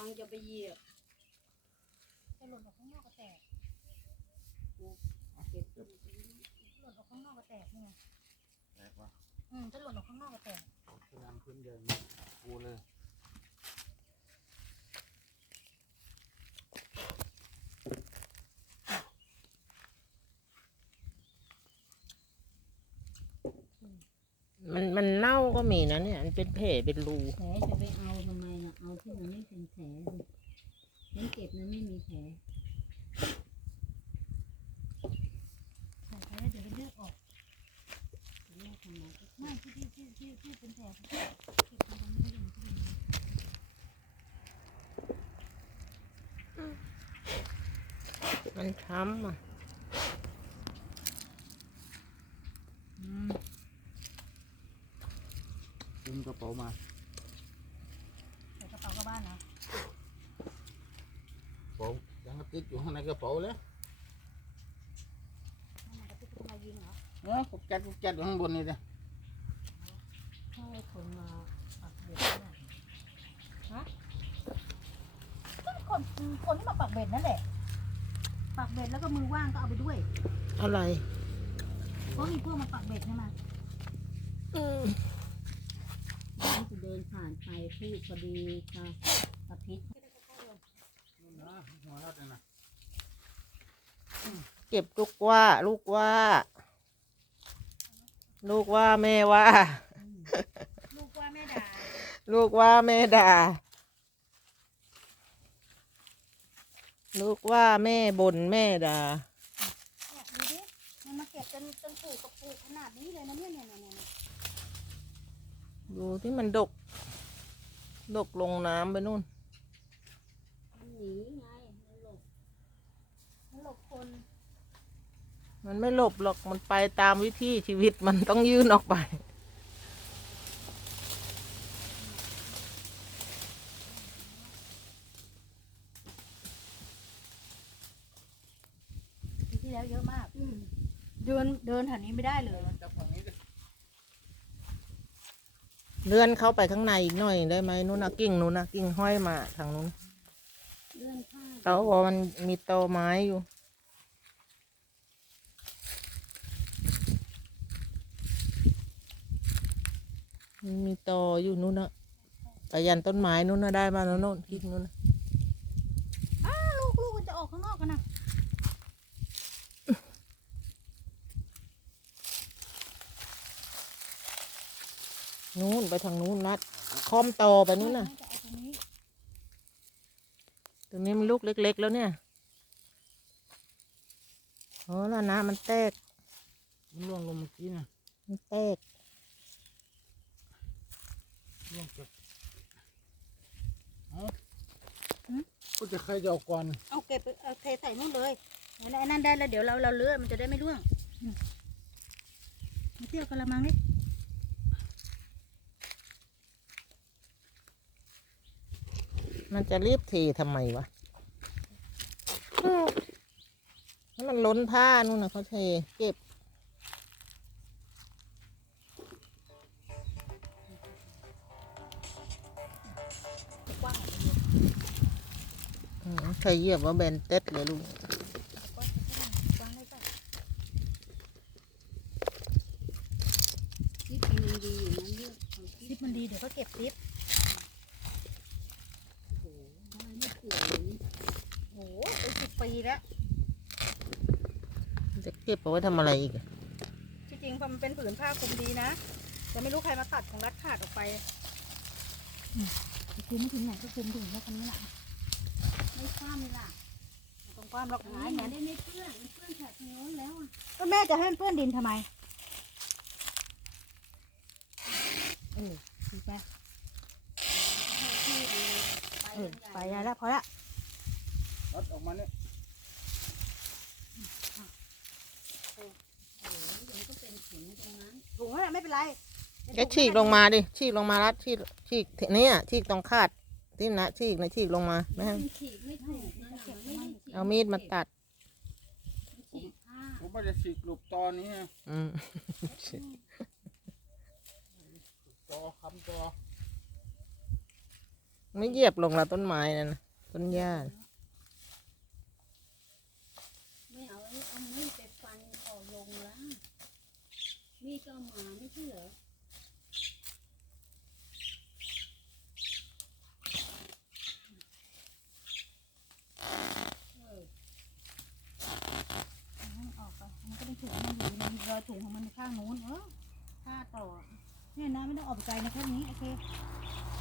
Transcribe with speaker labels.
Speaker 1: งจะไปเหยียบ
Speaker 2: จะหล่นออกข้างนอกก็แตก
Speaker 1: เก็บ
Speaker 2: หล่นออกข้างนอกก็แตกเนี่ย
Speaker 3: แตกวะ
Speaker 2: จะหล่นออกข้างนอกก็แตก
Speaker 3: กำลังขึ้นเดินกูเลย
Speaker 4: มันเน่าก็มีนะเนี่ยมันเป็นแผลเป็นรู
Speaker 1: แผลจะไปเอาทำไมนะเอาที่มันไม่เป็นแผลสิฉันเก็บนั้นไม่มีแผล
Speaker 2: ใส่ไปแล้วเดี๋ยวไปเลือกออก
Speaker 1: แม่ทำไม
Speaker 2: ไม่ที่เป็นแผลเก็บตรงนี้ก็ยัง
Speaker 4: มันช้ำอ่ะ
Speaker 3: ดึงกระเป๋ามา
Speaker 2: ใส่กระเป๋ากลับบ้านนะ
Speaker 3: กระเป๋ายังติดอยู่ข้างในกระเป๋าเลย
Speaker 2: มันกระตุกทำไมยิงเหรอ
Speaker 3: กุ๊กแก๊กอยู่ข้างบนนี่เลย
Speaker 1: ให้คนมาปักเบ็ดเนี่ย
Speaker 2: ฮะก็คนที่มาปักเบ็ดนั่นแหละปักเบ็ดแล้วก็มือว่างก็เอาไปด้วย
Speaker 4: อะไร
Speaker 2: เพราะมีพวกมาปักเบ็ดใช่ไหม
Speaker 1: ฉันจะเดินผ่านไปพูดพอดีค่ะตะพิษ
Speaker 3: นู่นนะหัวรัดเลยนะ
Speaker 4: เก็บลูกว่าแม่ว่า
Speaker 2: ลูกว่าแม่ด่า
Speaker 4: ลูกว่าแม่ด่าลูกว่าแม่บ่นแม่ด่า
Speaker 2: ดูดิมันมาเก็บจนปลูกกับปลูกขนาดนี้เลยนะเนี่ย
Speaker 4: ดูที่มันดกลงน้ำไปนู่น
Speaker 1: มันหนีไง
Speaker 2: มันหลบคน
Speaker 4: มันไม่หลบหรอกมันไปตามวิถีชีวิตมันต้องยื่นออกไป
Speaker 2: ปีที่แล้วเยอะมากเดินแถวนี้ไม่ได้เลย
Speaker 3: จับฝั่งนี้ดิ
Speaker 4: เลื่อนเข้าไปข้างในอีกหน่อยได้ไหมนู่นนะกิ่งนู่นนะกิ่งห้อยมาทางนู้น
Speaker 1: เลื่อนผ้า
Speaker 4: เตาบอกมันมีตอไม้อยู่มันมีตออยู่นู่นนะไปยันต้นไม้นู่นนะได้มาแล้วนู่นกิ่งนู่นนะ
Speaker 2: ลูกจะออกข้างนอกกันนะ
Speaker 4: นู่นไปทางนู้นนัดค้อมตอไปนู่นน่ะตรงนี้มันลูกเล็กๆแล้วเนี่ยโอ้แล้วนะมันแตก
Speaker 3: มันล่วงลงเมื่อกี้นะ
Speaker 4: มันแตก
Speaker 3: ล่วงเก็บก็จะใครจะเอาก่อน
Speaker 2: เอาเก็บเอาเทใส่นู่นเลยไอ้นั่นได้แล้วเดี๋ยวเราเลื่อนมันจะได้ไม่ร่วงมาเที่ยวกันละมั้งนี่
Speaker 4: มันจะรีบเททำไมวะให้มันล้นผ้านู่นนะเขาเทเก็บใครเหยียบว่าแบนเต็ดเลยลูก
Speaker 1: ซิปมันดีอยู่นั้นเยอะ
Speaker 2: ซิปมันดีเดี๋ยวก็เก็บซิป
Speaker 1: โอ้โหไม่เปลี่ยนเลยนี่
Speaker 2: โอ้โหเป็น10 ปีแล้ว
Speaker 4: จะเก็บเอาไว้ทำอะไรอีก
Speaker 2: ที่จริงมันเป็นผืนผ้าคลุมดีนะจะไม่รู้ใครมาตัดของรัดขาดออกไปคลุมไม่ถึงไหนก็คลุมถึงแค่นี้แหละ
Speaker 1: ไม่คว่ำล่ะ
Speaker 2: ตรงความล็อกหาย
Speaker 1: มันได้ไม่เปื้อนมันเปื้อนแถบโน้นแล้ว
Speaker 2: ก็แม่จะให้เพื่อนดินทำไมดีไปไปแล้วพอละ
Speaker 3: รถออกมาเนี่ย
Speaker 2: ถุงนั่นแหละไม่เป็นไร
Speaker 4: แกฉีกลงมาดิฉีกลงมารัดฉีกเนี่ยฉีกตรงคาดที่นะฉีกนะฉีกลงมาแม่เอามีดมาตัด
Speaker 3: ผมไม่จะฉีกหลุบตอนนี้ตอคำตอ
Speaker 4: ไม่เหยียบลงละต้นไม้นั่นน่ะต้นหญ้า
Speaker 1: ไม่เอามีดไปฟันออกลงแล้วมีดก็เอามาไม่ใช่เหรอเออ
Speaker 2: มันออกไปมันก็ได้ถุงมันอยู่ในรอยถุงของมันข้างนู้นฆ่าต่อเนี่ยนะไม่ต้องออกไปไกลนะแค่นี้โอเค